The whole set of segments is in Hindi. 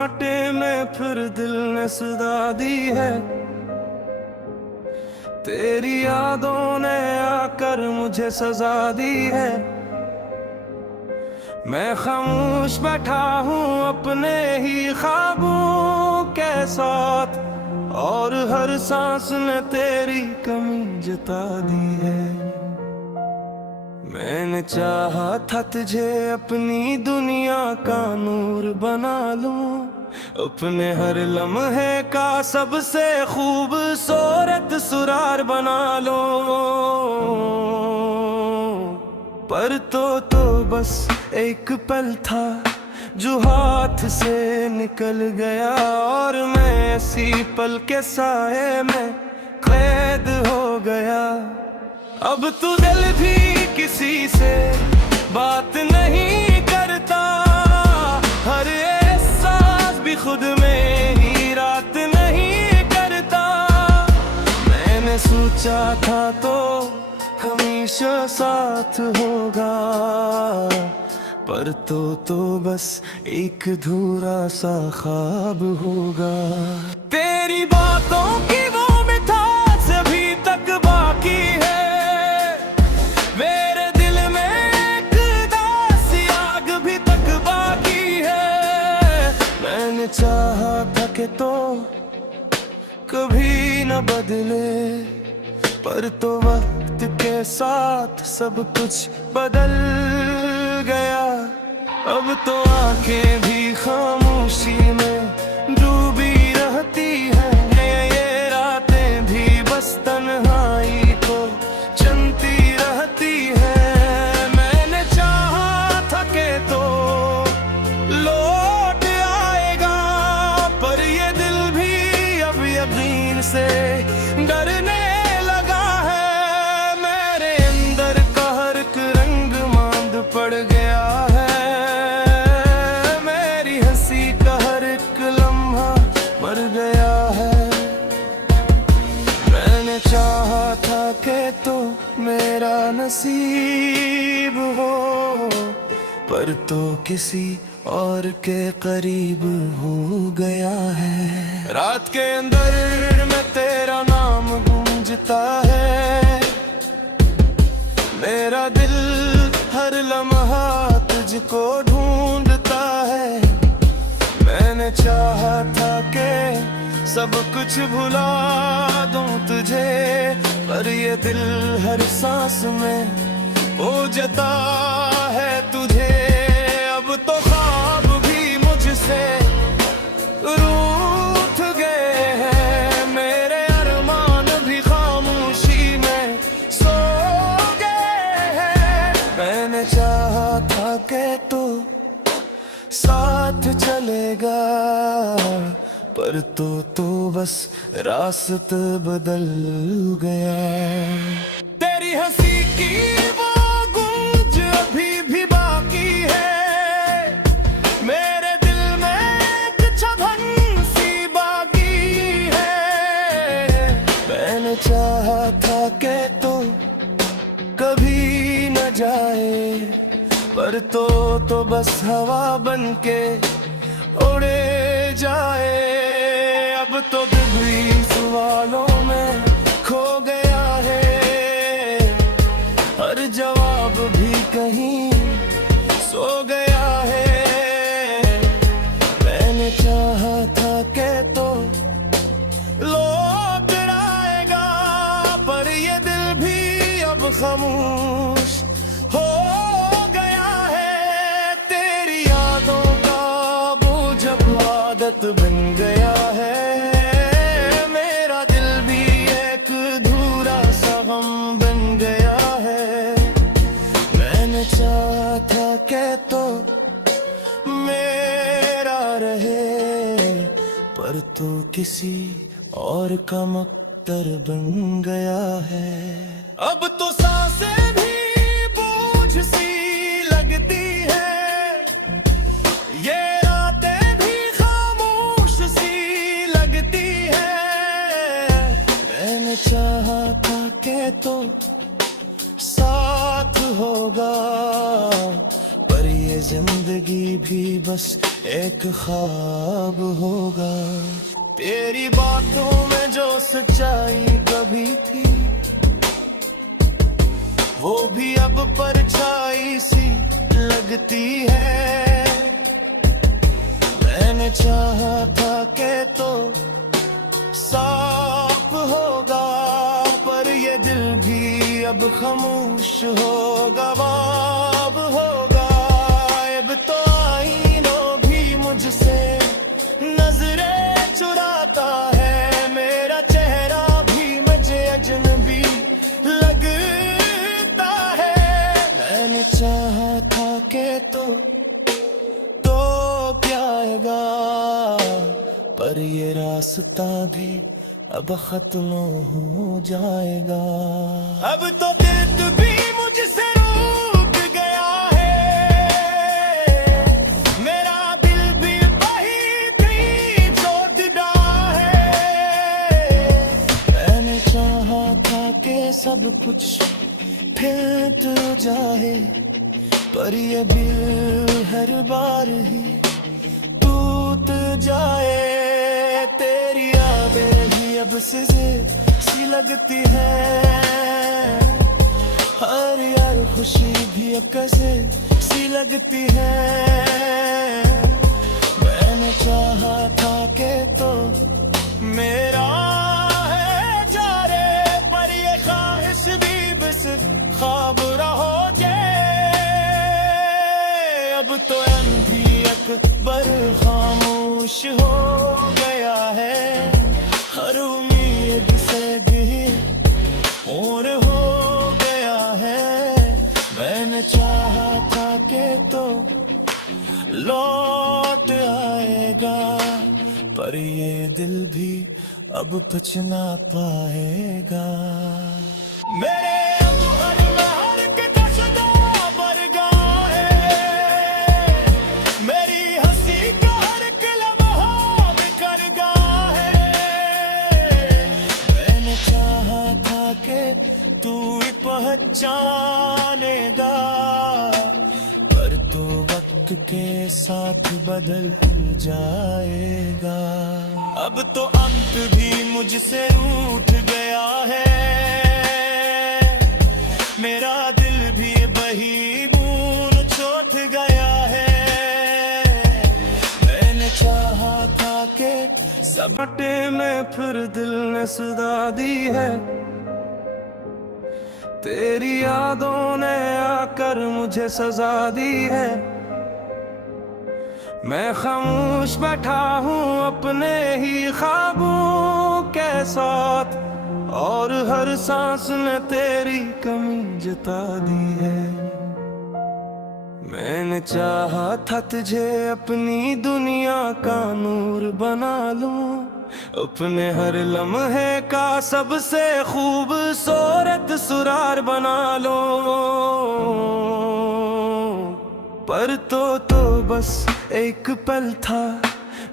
कांटे में फिर दिल ने सदा दी है। तेरी यादों ने आकर मुझे सजा दी है। मैं खामोश बैठा हूँ अपने ही ख्वाबों के साथ, और हर सांस ने तेरी कमी जता दी है। मैंने चाहा था तुझे अपनी दुनिया का नूर बना लूं, अपने हर लम्हे का सबसे खूबसूरत सुरार बना लो। पर तो बस एक पल था जो हाथ से निकल गया, और मैं इसी पल के साए में कैद हो गया। अब तू दिल भी किसी से बात नहीं करता, हर एहसास भी खुद में ही रात नहीं करता। मैंने सोचा था तो हमेशा साथ होगा, पर तो बस एक अधूरा सा ख्वाब होगा। तेरी बातों की वो मिठास अभी तक बाकी है, मेरे दिल में एक उदासी आग भी तक बाकी है। मैंने चाहा था कि तो कभी न बदले, पर तो वक्त के साथ सब कुछ बदल गया। अब तो आंखें भी खामोशी में डूबी रहती हैं, ये रातें भी बस तन्हाई को चलती रहती है। मैंने चाहा था कि तो लौट आएगा, पर ये दिल भी अब यकीन से डरने लगा है। मेरे अंदर का हर एक रंग मांद पड़ गया है, मेरी हंसी का हर एक लम्हा मर गया है। मैंने चाहा था कि तो मेरा नसीब हो, पर तो किसी और के करीब हो गया है। रात के अंदर में तेरा नाम गूंजता है, मेरा दिल हर लम्हा तुझको ढूंढता है। मैंने चाहा था कि सब कुछ भुला दूं तुझे, पर ये दिल हर सांस में वो जता है तुझे। अब तो ख्वाब भी मुझसे रूठ गए हैं, मेरे अरमान भी खामोशी में सो गए हैं। मैंने चाहा था कि तू साथ चलेगा, पर तो बस रास्ता बदल गया। तेरी हंसी की वो गूंज अभी भी बाकी है, मेरे दिल में एक छभन सी बाकी है। मैंने चाहा था कि तो कभी न जाए, पर तो बस हवा बन के उड़े जाए। अब तो बिगड़ी सवालों में खो गया है, हर जवाब भी कहीं सो गया है। मैंने चाहा था कि तो लौट आएगा, पर ये दिल भी अब खामोश हो गया है। तेरी यादों का बोझ अब आदत बन गया है, मेरा दिल भी एक अधूरा सा गम बन गया है। मैंने चाहा था कि तो मेरा रहे, पर तो किसी और का मक्तर बन गया है। अब तो सांसें भी बोझ सी लगती है, ये रातें भी खामोश सी लगती है। मैंने चाहा था कि तो साथ होगा, पर ये जिंदगी भी बस एक ख्वाब होगा। तेरी बातों में जो सच्चाई कभी थी, वो भी अब परछाई सी लगती है। मैंने चाहा था कि तो साफ होगा, पर ये दिल भी अब खामोश होगा, बाब होगा। अब तो आईनों भी मुझसे नजरें चुराता है, मेरा चेहरा भी मुझे अजनबी लगता है। मैंने चाहा था कि तो क्या आएगा, पर ये रास्ता भी अब खत्म हो जाएगा। अब तो दिल भी मुझसे रूठ गया है, मेरा दिल भी वही थी जो जुदा है। मैंने चाहा था कि सब कुछ फिर तो जाए, पर ये दिल हर बार ही टूट जाए। तेरी यादें भी अब सिजे सी लगती है, हर यार खुशी भी अब कैसे सी लगती है। मैंने चाहा था कि तो मेरा है जारे, पर ये ख्वाहिश भी बस ख्वाब रहो जाए। अब तो भी अकबर खामोश हो गया है, हर उम्मीद से भी और हो गया है। मैंने चाहा था कि तो लौट आएगा, पर ये दिल भी अब बच ना पाएगा। मेरे तू पहचानेगा, पर तू वक्त के साथ बदल जाएगा। अब तो अंत भी मुझसे रूठ गया है, मेरा दिल भी वही बूंद चोट गया है। मैंने चाहा था कि सबटे में फिर दिल ने सदा दी है, तेरी यादों ने आकर मुझे सजा दी है। मैं खामोश बैठा हूँ अपने ही ख्वाबों के साथ, और हर सांस ने तेरी कमी जता दी है। मैंने चाहा था तुझे अपनी दुनिया का नूर बना लूं, अपने हर लम्हे का सबसे खूबसूरत सुरार बना लो। पर तो बस एक पल था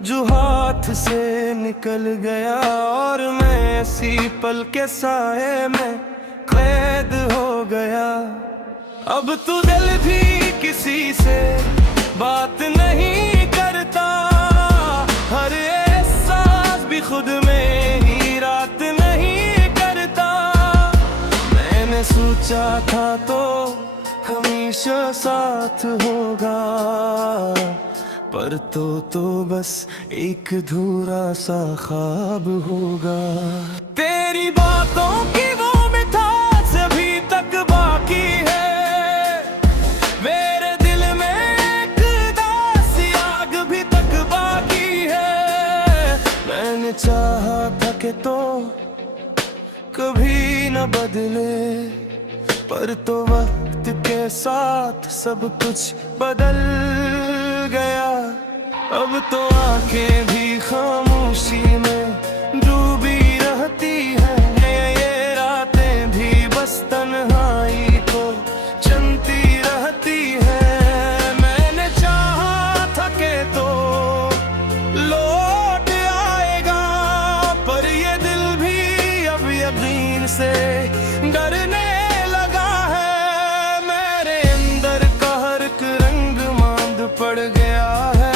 जो हाथ से निकल गया, और मैं इसी पल के साए में कैद हो गया। अब तू दिल भी किसी से बात नहीं करता, हर एहसास भी खुद में ही रात नहीं करता। मैंने सोचा था तो हमेशा साथ होगा, पर तो बस एक अधूरा सा ख्वाब होगा। तेरी बातों की वो मिठास अभी तक बाकी है, मेरे दिल में एक दासी आग भी तक बाकी है। मैंने चाहा था कि तो कभी न बदले, पर तो वक्त के साथ सब कुछ बदल गया। अब तो आंखें भी खामोशी में डूबी रहती हैं, ये रातें भी बस तन्हाई को चलती रहती हैं। मैंने चाहा था कि तो लौट आएगा, पर ये दिल भी अब यकीन से डरने लगा है। मेरे अंदर का हर एक रंग मांद पड़ गया है,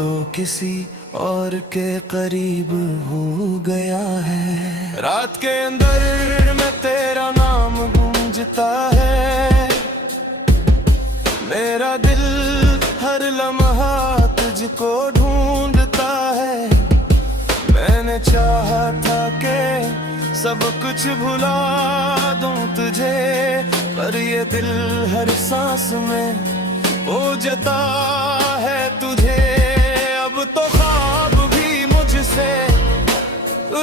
तो किसी और के करीब हो गया है। रात के अंदर में तेरा नाम गूंजता है, मेरा दिल हर लम्हा तुझको ढूंढता है। मैंने चाहा था कि सब कुछ भुला दूं तुझे, पर ये दिल हर सांस में वो जता है तुझे। अब तो ख्वाब भी मुझसे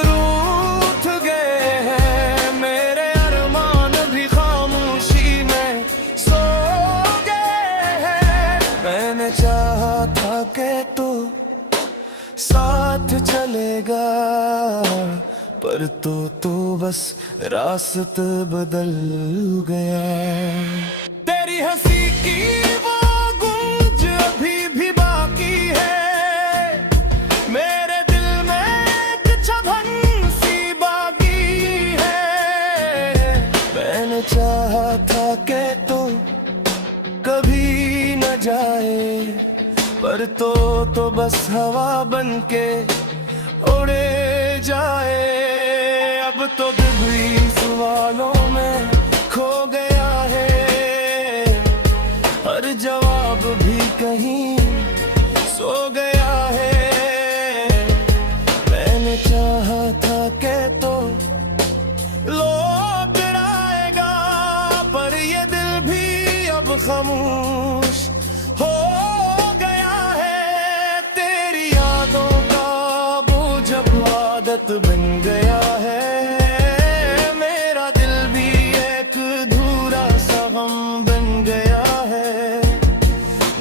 रूठ गए हैं, मेरे अरमान भी खामोशी में सो गए हैं। मैंने चाहा था कि तू साथ चलेगा, पर तो बस रास्ता बदल गया। तेरी हंसी की वो गूंज अभी भी बाकी है, मेरे दिल में एक छभन सी बाकी है। मैंने चाहा था कि तू कभी न जाए, पर तो बस हवा बनके उड़े जाए। अब तो दिल सवालों में खो गया है, हर जवाब भी कहीं सो गया है। मैंने चाहा था कि तो लौट आएगा, पर ये दिल भी अब खामोश हो गया है। तेरी यादों का बोझ अब आदत बन गया है, मेरा दिल भी एक अधूरा सा गम बन गया है।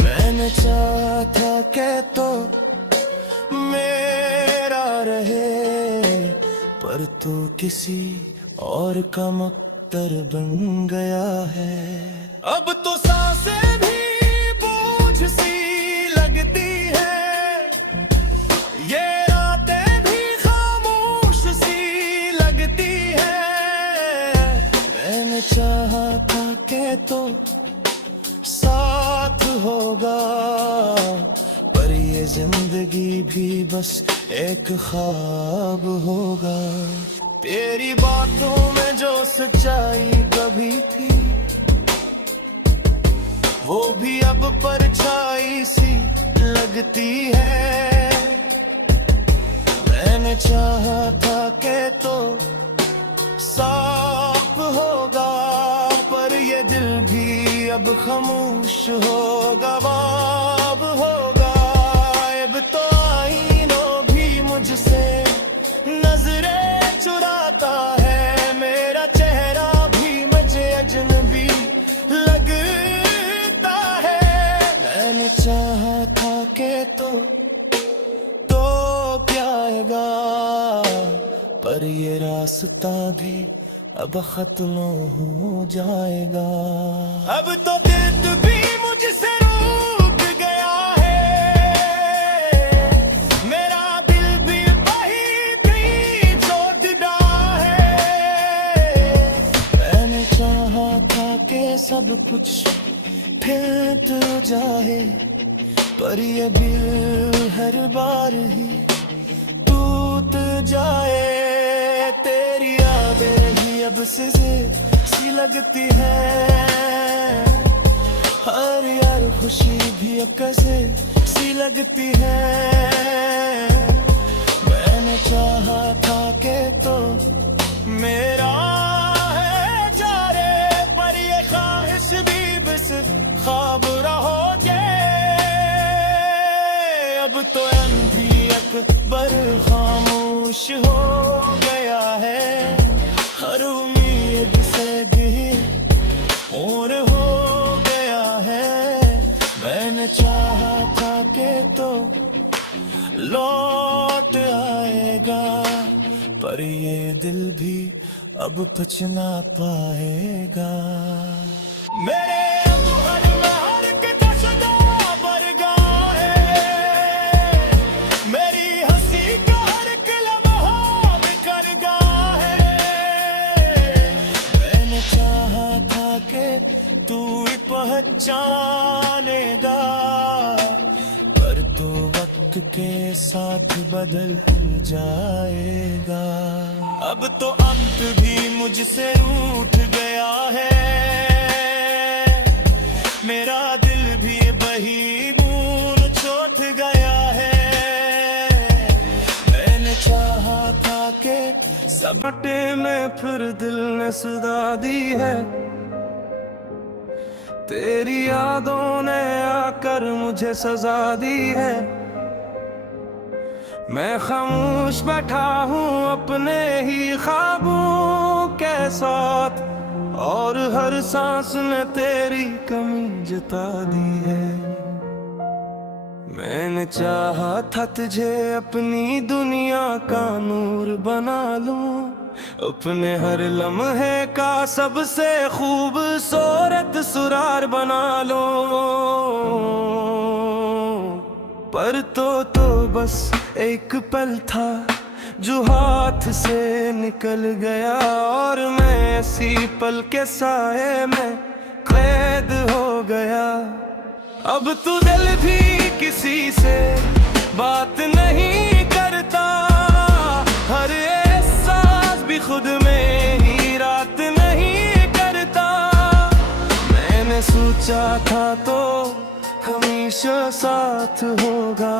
मैंने चाहा था कि तो मेरा रहे, पर तो किसी और का मक्तर बन गया है। अब तो सांसें भी बोझ सी लगती है, ये रातें भी खामोश सी लगती है। मैंने चाहा था कि तो साथ होगा, पर ये जिंदगी भी बस एक ख्वाब होगा। तेरी बातों में जो सच्चाई कभी थी, वो भी अब परछाई सी लगती है। मैंने चाहा था कि तो साफ होगा, पर ये दिल भी अब खामोश होगा, बाब होगा। अब तो आईनों भी मुझसे नजरें चुराता है, मेरा चेहरा भी मुझे अजनबी लगता है। मैंने चाहा था कि तो क्या आएगा, पर ये रास्ता भी अब खत्म हो जाएगा। अब तो दिल भी मुझसे रूठ गया है, मेरा दिल भी वही थी जो जुदा है। मैंने चाहा था कि सब कुछ फिर जाए, पर ये दिल हर बार ही टूट जाए। तेरी यादें ही अब से सी लगती है, हर यार खुशी भी अब कैसे सी लगती है। मैंने चाहा था कि तो मेरा है जारे, पर ये ख्वाहिश भी बस ख्वाब रहोगे। अब तो अंधी अकबर खामोश हो गया है, हर उम्मीद से भी और हो गया है। मैंने चाहा था कि तो लौट आएगा, पर ये दिल भी अब बच ना पाएगा। मेरे पहचानेगा, पर तो वक्त के साथ बदल जाएगा। अब तो अंत भी मुझसे रूठ गया है, मेरा दिल भी वही बूंद चोट गया है। मैंने चाहा था कि सपटे में फिर दिल ने सदा दी है, तेरी यादों ने आकर मुझे सजा दी है। मैं खामोश बैठा हूँ अपने ही ख्वाबों के साथ, और हर सांस में तेरी कमी जता दी है। मैंने चाहा था तुझे अपनी दुनिया का नूर बना लूं, अपने हर लम्हे का सबसे खूबसूरत सुरार बना लो। पर तो बस एक पल था जो हाथ से निकल गया, और मैं इसी पल के साए में कैद हो गया। अब तू दिल भी किसी से बात नहीं करता, हर एहसास भी खुद में ही रात नहीं करता। मैंने सोचा था तो हमेशा साथ होगा,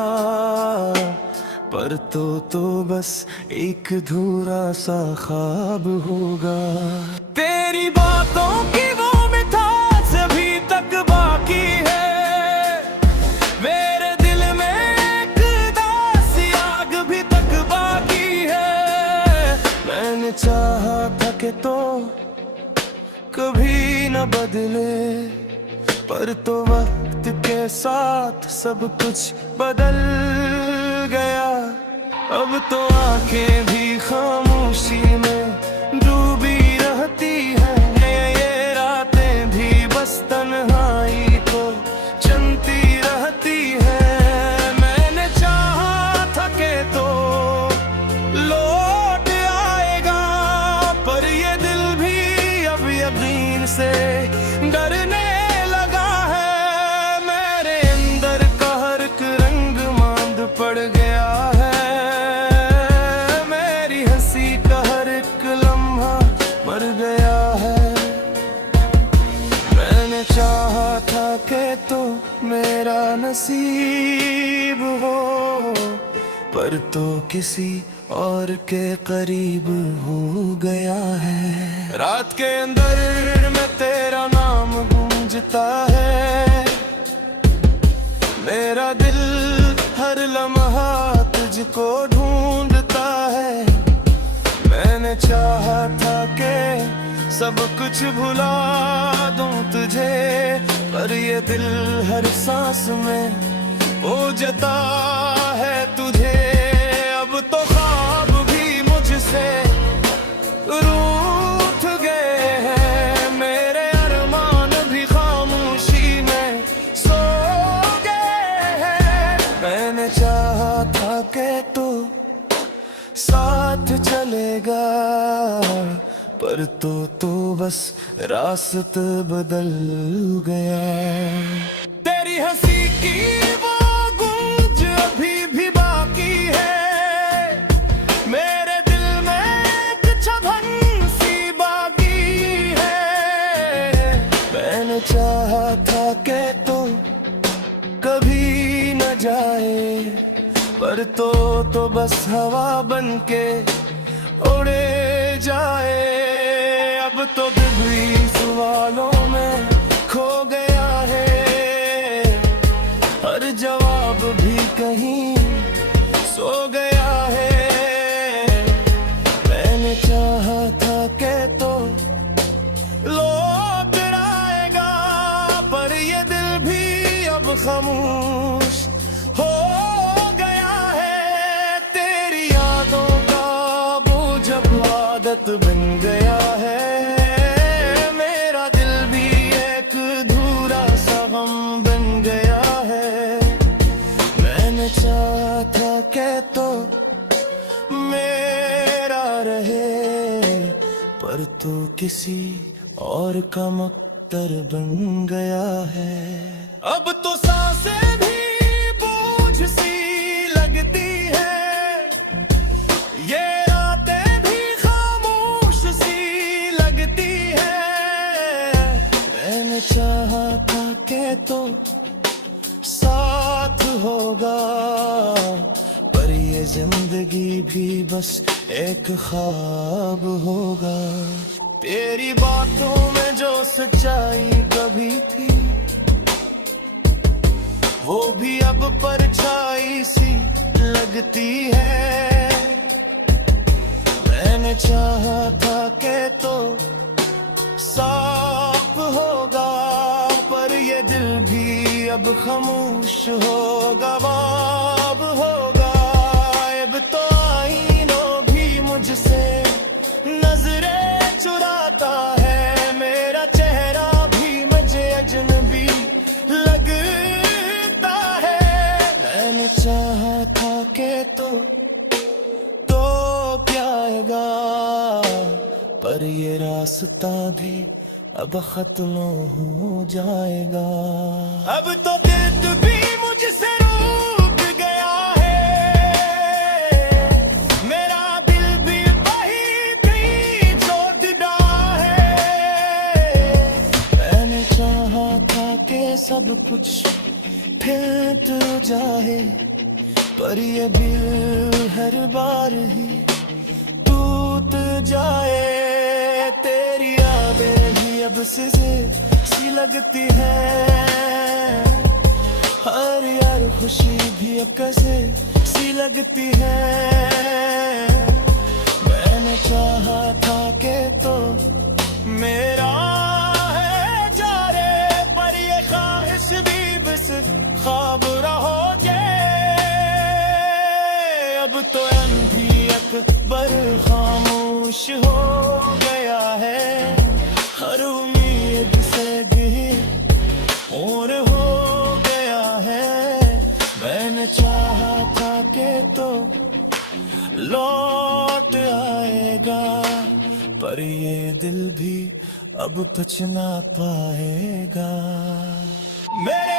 पर तो बस एक अधूरा सा ख्वाब होगा। तेरी बातों की वो मिठास अभी तक बाकी है, मेरे दिल में एक दासी आग भी तक बाकी है। मैंने चाहा था कि तो कभी न बदले, पर तो वक्त के साथ सब कुछ बदल गया। अब तो आंखें भी खामोशी में डूबी रहती हैं, ये रातें भी बस तन्हाई को चलती रहती है। मैंने चाहा था कि तो लौट आएगा, पर ये दिल भी अब यकीन से डरने लगा है। मेरे अंदर का हर एक रंग मांद पड़ गया है, मेरी हंसी का हर एक लम्हा मर गया है। मैंने चाहा था कि तो मेरा नसीब हो, पर तो किसी और के करीब हो गया है। रात के अंदर में तेरा नाम गूंजता है, मेरा दिल हर लम्हा तुझको ढूंढता है। मैंने चाहा था कि सब कुछ भुला दूं तुझे, पर ये दिल हर सांस में वो जता है तुझे। अब तो ख्वाब भी मुझसे रूठ गए हैं, मेरे अरमान भी खामोशी में सो गए हैं। मैंने चाहा था कि तू साथ चलेगा, पर तो बस रास्ता बदल गया। तेरी हंसी की वो गूंज अभी भी बाकी है, मेरे दिल में एक छभन सी बाकी है। मैंने चाहा था कि तू कभी न जाए, पर तो बस हवा बन के उड़े जाए। अब तो भी सवालों में खो गया है, हर जवाब भी कहीं सो गया है। मैंने चाहा था कि तो लौट आएगा, पर ये दिल भी अब खामोश हो गया है। तेरी यादों का बोझ अब आदत बन गया है, मेरा दिल भी एक अधूरा सा गम बन गया है। मैंने चाहा था कि तो मेरा रहे, पर तो किसी और का मक्तर बन गया है। अब तो सांसें भी बोझ सी लग जिंदगी भी बस एक ख्वाब होगा। तेरी बातों में जो सच्चाई कभी थी, वो भी अब परछाई सी लगती है। मैंने चाहा था कि तो साफ होगा, पर ये दिल भी अब खामोश होगा, वाब होगा। अब तो आईनों भी मुझसे नजरें चुराता है, मेरा चेहरा भी मुझे अजनबी लगता है। मैंने चाहा था कि तो क्या आएगा, पर ये रास्ता भी अब खत्म हो जाएगा। अब तो दिल भी मुझसे रूठ गया है, मेरा दिल भी वही थी जो जुदा है। मैंने चाहा था कि सब कुछ फिर जाए, पर ये दिल हर बार ही टूट जाए। तेरी यादें भी अब से सी लगती है, हर यार खुशी भी अब कैसे सी लगती है। मैंने चाहा था कि तो मेरा है जारे, पर ये ख्वाहिश भी बस ख्वाब रहो जाए। अब तो अंधी अकबर खामोश हो गया है, हर उम्मीद से गिर और हो गया है। मैंने चाहा था कि तो लौट आएगा, पर ये दिल भी अब बच ना पाएगा। मेरे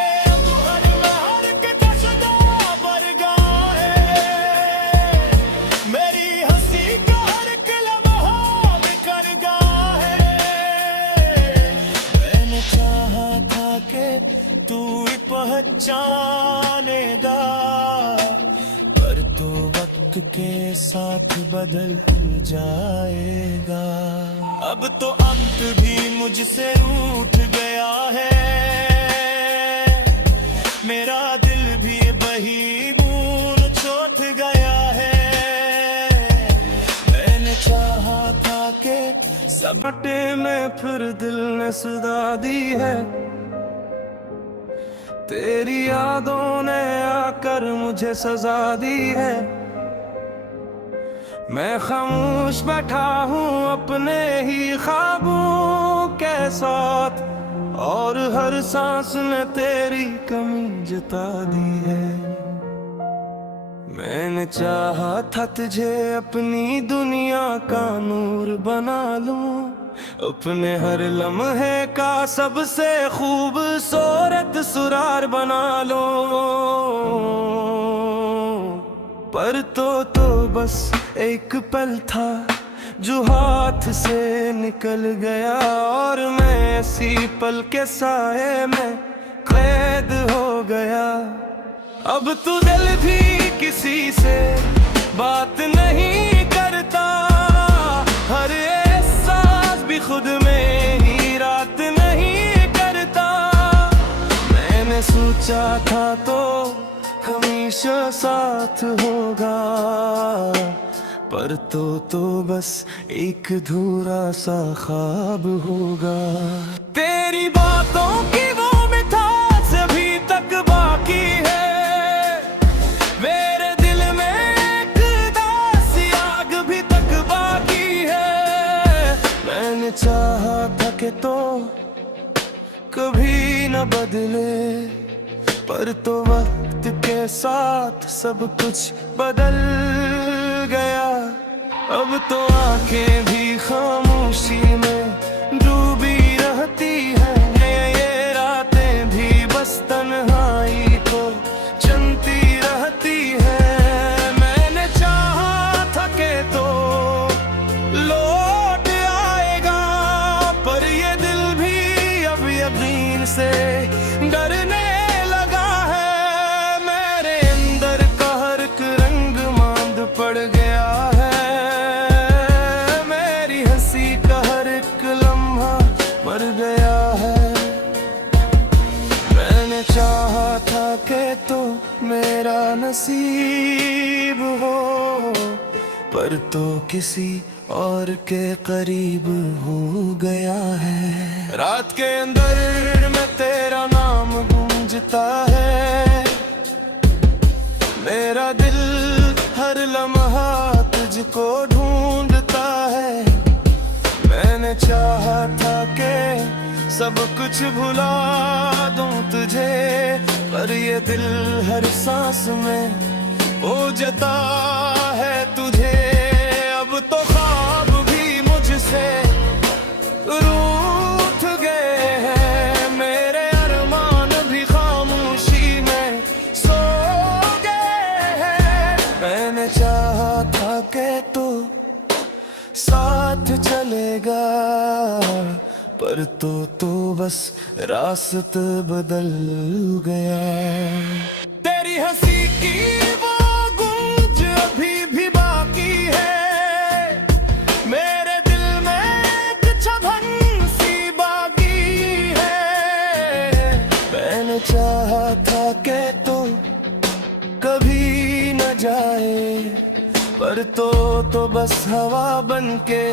तू पहचानेगा, पर तू वक्त के साथ बदल जाएगा। अब तो अंत भी मुझसे रूठ गया है, मेरा दिल भी वही मूल चोट गया है। मैंने चाहा था कि सबटे में फिर दिल ने सदा दी है, तेरी यादों ने आकर मुझे सजा दी है। मैं खामोश बैठा हूँ अपने ही ख्वाबों के साथ, और हर सांस ने तेरी कमी जता दी है। मैंने चाहा था तुझे अपनी दुनिया का नूर बना लूं, अपने हर लम्हे का सबसे खूबसूरत सुरार बना लो। पर तो बस एक पल था जो हाथ से निकल गया, और मैं इसी पल के साए में कैद हो गया। अब तू दिल भी किसी से बात नहीं करता, हर एहसास भी खुद में ही रात नहीं करता। मैंने सोचा था तो हमेशा साथ होगा, पर तो बस एक अधूरा सा ख्वाब होगा। तेरी बातों की वो मिठास अभी तक बाकी है, मेरे दिल में एक दासी आग भी तक बाकी है। मैंने चाहा था कि तो कभी न बदले, पर तो वक्त के साथ सब कुछ बदल गया। अब तो आंखें भी खामोशी में डूबी रहती है, ये रातें भी बस तन्हाई को चलती रहती है। मैंने चाहा था कि तो लौट आएगा, पर ये दिल भी अब यकीन से डरने लगा है। मेरे अंदर का हर एक रंग मांद पर तो किसी और के करीब हो गया है। रात के अंदर में तेरा नाम गूंजता है, मेरा दिल हर लम्हा तुझको ढूंढता है। मैंने चाहा था कि सब कुछ भुला दूं तुझे, पर ये दिल हर सांस में जता है तुझे। अब तो ख्वाब भी मुझसे रूठ गए हैं, मेरे अरमान भी खामोशी में सो गए हैं। मैंने चाहा था कि तू साथ चलेगा, पर तो बस रास्ता बदल गया। तेरी हंसी की वो गूंज अभी भी बाकी है, मेरे दिल में एक छभन सी बाकी है। मैंने चाहा था कि तू कभी न जाए, पर तो बस हवा बनके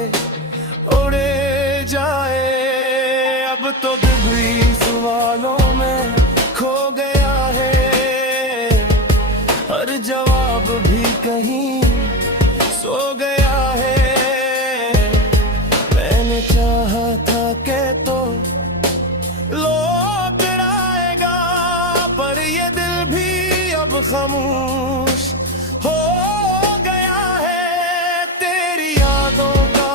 उड़े जाए। अब तो दिल भी सवालों में खो गया है, हर जवाब भी कहीं सो गया है। मैंने चाहा था कि तो लौट आएगा, पर ये दिल भी अब खामोश हो गया है। तेरी यादों का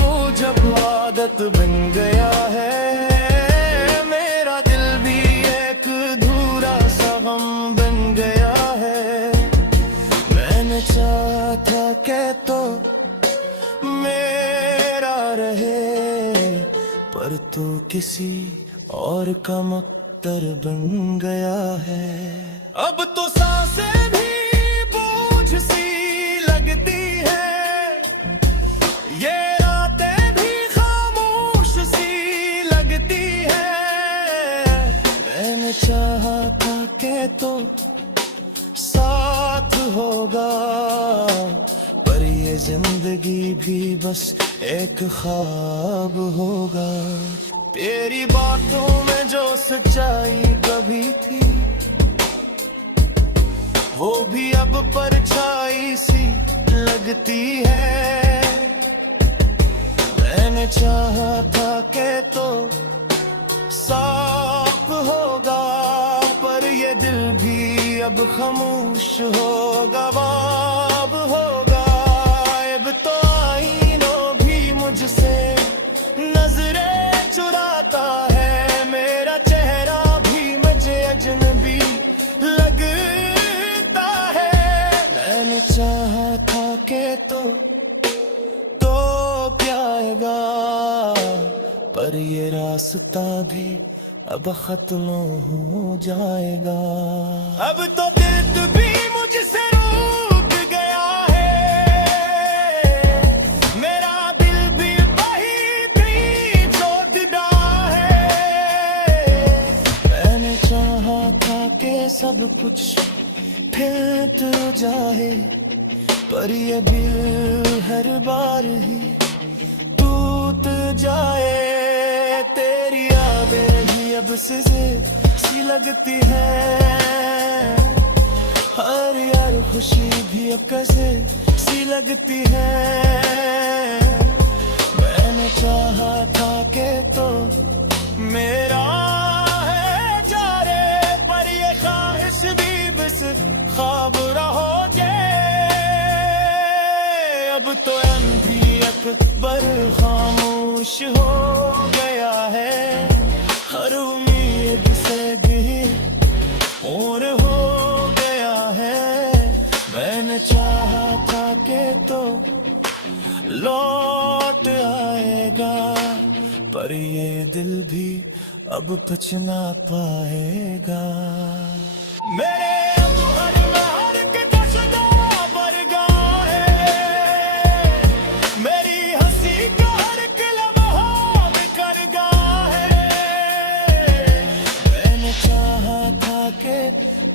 बोझ अब आदत बन गया है, मेरा दिल भी एक अधूरा सा गम बन गया है। मैंने चाहा था कि तो मेरा रहे, पर तो किसी और का मक्तर बन गया है। अब तो सांसें भी बोझ सी लगती है, ये रातें भी खामोश सी लगती है। मैंने चाहा था कि तो साथ होगा, पर ये जिंदगी भी बस एक ख्वाब होगा। तेरी बातों में जो सच्चाई कभी थी, वो भी अब परछाई सी लगती है। मैंने चाहा था कि तो साफ होगा, पर ये दिल भी अब खामोश होगा, बाब होगा। अब तो आईनों भी मुझसे नजरें चुराता है, मेरा चेहरा भी मुझे अजनबी लगता है। मैंने चाहा था कि तो क्या आएगा, पर ये रास्ता भी अब खत्म हो जाएगा। अब तो दिल भी मुझसे रूठ गया है, मेरा दिल भी वही थी जो दिदा है। मैंने चाहा था कि सब कुछ फिर तो जाए, पर ये दिल हर बार ही टूट जाए। तेरी यादें भी अब से सी लगती है, हर यार खुशी भी अब कैसे सी लगती है। मैंने चाहा था कि तो मेरा है जारे, पर ये ख्वाहिश भी बस ख्वाब रहो जाए। अब तो अंधी अकबर खामोश हो गया है, हर उम्मीद से भी और हो गया है। मैंने चाहा था कि तो लौट आएगा, पर ये दिल भी अब बच ना पाएगा। मेरे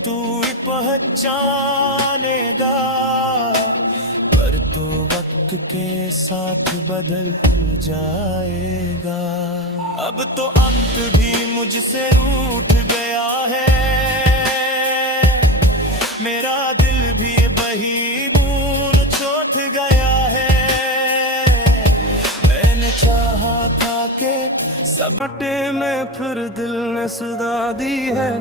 तू पहचानेगा, पर तू वक्त के साथ बदल जाएगा। अब तो अंत भी मुझसे रूठ गया है, मेरा दिल भी वही बूंद छोड़ गया है। मैंने चाहा था कि सबटे में फिर दिल ने सदा दी है,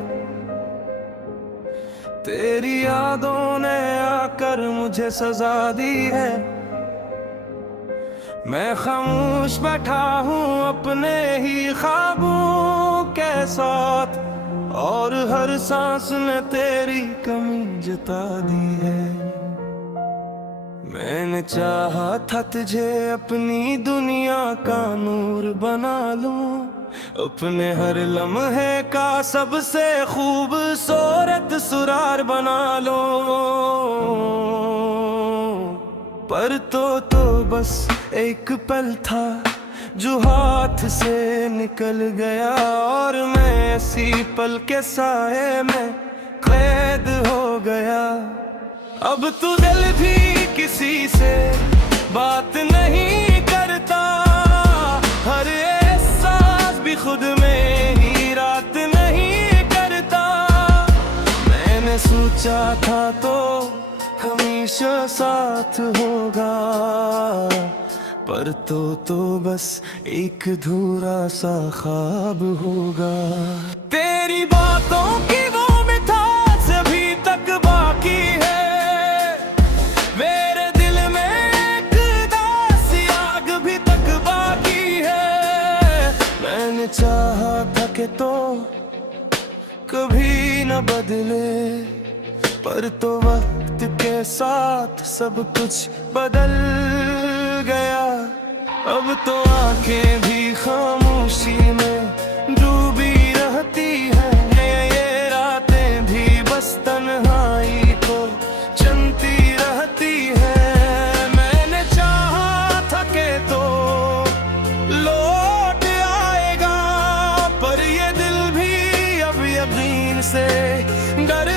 तेरी यादों ने आकर मुझे सजा दी है। मैं खामोश बैठा हूँ अपने ही ख्वाबों के साथ, और हर सांस में तेरी कमी जता दी है। मैंने चाहा था तुझे अपनी दुनिया का नूर बना लूं, अपने हर लम्हे का सबसे खूबसूरत सुरार बना लो। पर तो बस एक पल था जो हाथ से निकल गया, और मैं इसी पल के साए में कैद हो गया। अब तू दिल भी किसी से बात नहीं करता, हर एहसास भी खुद में ही रात नहीं करता। मैंने सोचा था तो हमेशा साथ होगा, पर तो बस एक अधूरा सा ख्वाब होगा। तेरी बातों की वो मिठास अभी तक बाकी है, मेरे दिल में एक दासी आग भी तक बाकी है। मैंने चाहा था कि तो कभी न बदले, पर तो वक्त के साथ सब कुछ बदल गया। अब तो आंखें भी खामोशी में डूबी रहती हैं, ये रातें भी बस तन्हाई को चलती रहती है। मैंने चाहा था कि तो लौट आएगा, पर ये दिल भी अब यकीन से डर